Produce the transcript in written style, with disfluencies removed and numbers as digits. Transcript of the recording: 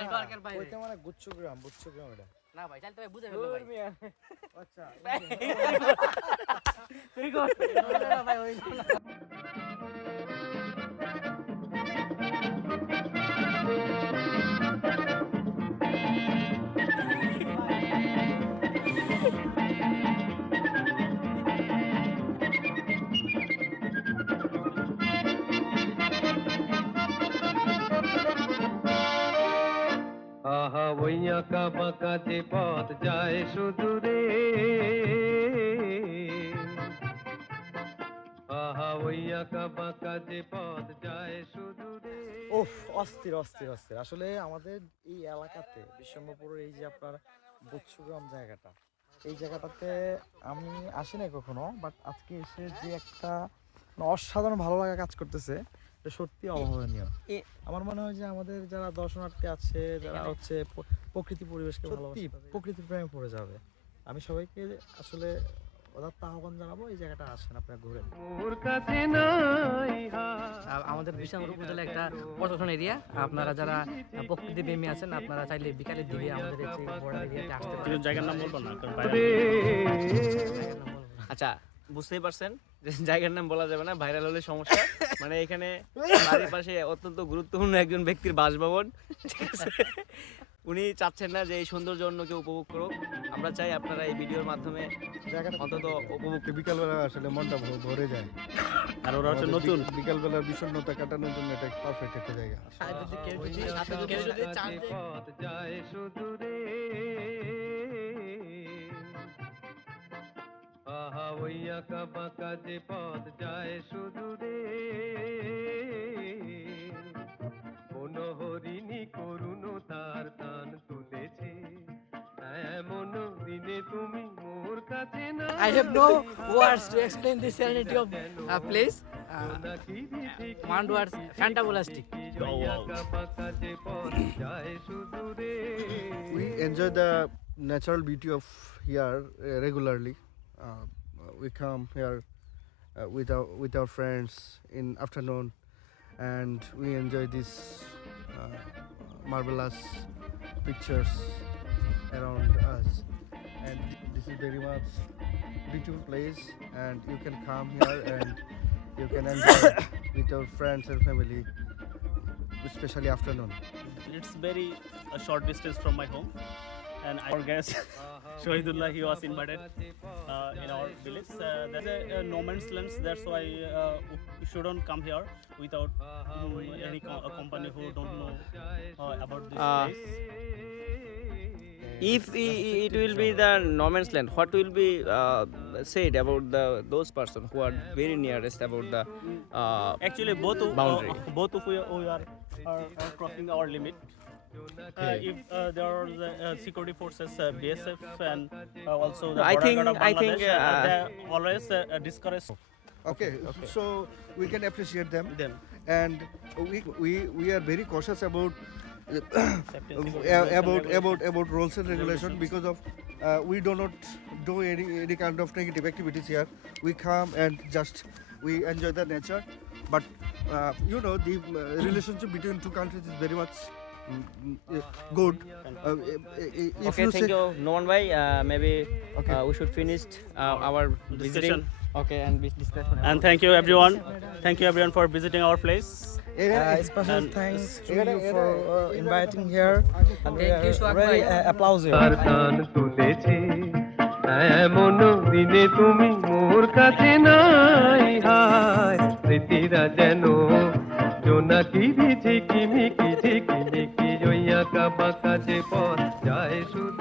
নেটওয়ার্কের বাইরে ওইটা মানে গুচ্ছগ্রাম এটা না ভাই চল তুমি বুঝে ফেলো ভাই আচ্ছা তুই কর না ভাই ওই আহা ওই আঁকা বাঁকা যে পথ যায় সুদূরে আহা ওই আঁকা বাঁকা যে পথ যায় সুদূরে ওফ অস্থির আসলে আমাদের এই এলাকাতে বিশ্বম্ভরপুরের এই যে আপনার গুচ্ছগ্রাম জায়গাটা এই জায়গাটাতে আমি আসি নাই কখনো বাট আজকে এসে যে একটা অসাধারণ ভালো লাগা কাজ করতেছে এটা সত্যি অভাবনীয়। আমার মনে হয় যে আমাদের যারা দর্শনার্থী আছে যারা হচ্ছে প্রকৃতি পরিবেশকে ভালোবাসে প্রকৃতি প্রেমে পড়ে যাবে। আমি সবাইকে আসলে উদাত্ত আহ্বান জানাবো এই জায়গাটা আসেন আপনারা ঘুরে। আমাদের বিশাল উপজেলা একটা পর্যটন এরিয়া আপনারা যারা প্রকৃতি প্রেমী আছেন আপনারা চাইলে বিকালের দিকে আমাদের এই বর্ডার এরিয়াতে আসতে পারেন। জায়গার নাম বলবো না আচ্ছা বুঝতেই পারছেন যে জায়গার নাম বলা যাবে না, ভাইরাল হলে সমস্যা। মানে এখানে বাড়ির পাশে অত্যন্ত গুরুত্বপূর্ণ একজন ব্যক্তির বাসভবন, ঠিক আছে? উনি চাচ্ছেন না যে এই সৌন্দর্য অন্য কেউ উপভোগ করুক। আমরা চাই আপনারা এই ভিডিওর মাধ্যমে অন্তত উপভোগ। বিকালবেলা আসলে মনটা ভরে যায়, আর ওরা হচ্ছে নতুন বিকালবেলার বিষণ্ণতা কাটানোর জন্য এটা পারফেক্ট একটা জায়গা। পথ যায় সুদূরে আহা ওই আঁকা বাঁকা যে পথ যায় সুদূরে মনোহরিণী করুণ তার টান তুলেছে এমন দিনে তুমি মোর কাছে না। I have no words to explain the serenity of a place. One word, fantastic. We enjoy the natural beauty of here regularly. We come here with our friends in afternoon, and we enjoy these marvelous pictures around us. And this is very much beautiful place, and you can come here and you can enjoy with your friends and family, especially afternoon. It's very a short distance from my home, and our guest Shahidullah, he was invited in our village. There's a no man's land, that's why we shouldn't come here without any company who don't know about this place. If it will be the no man's land, what will be said about those person who are very nearest about the Actually, boundary? Both of we are crossing our limit. If there are the security forces, BSF, and also the I border think- guard of I think, Bangladesh, they always discourage Okay, so we can appreciate them, and we are very cautious about about rules and regulation because of we do not do any kind of negative activities here. We come and just we enjoy the nature, but you know the relationship between two countries is very much good. If Okay, you thank say, you, Noman bhai. Maybe Okay. we should finish our visiting. discussion. Okay, and discussion. And thank you everyone. Thank you everyone for visiting our place. Special thanks to you for inviting here, and Thank you, Swag really bhai. applause you. তার টান তুলেছে এমন দিনে তুমি মোর কাছে নাই হায় স্মৃতিরা যেন জোনাকি ঝিকিমিকি ঝিকিমিকি ওই আঁকা বাঁকা যে পথ যায় শুধু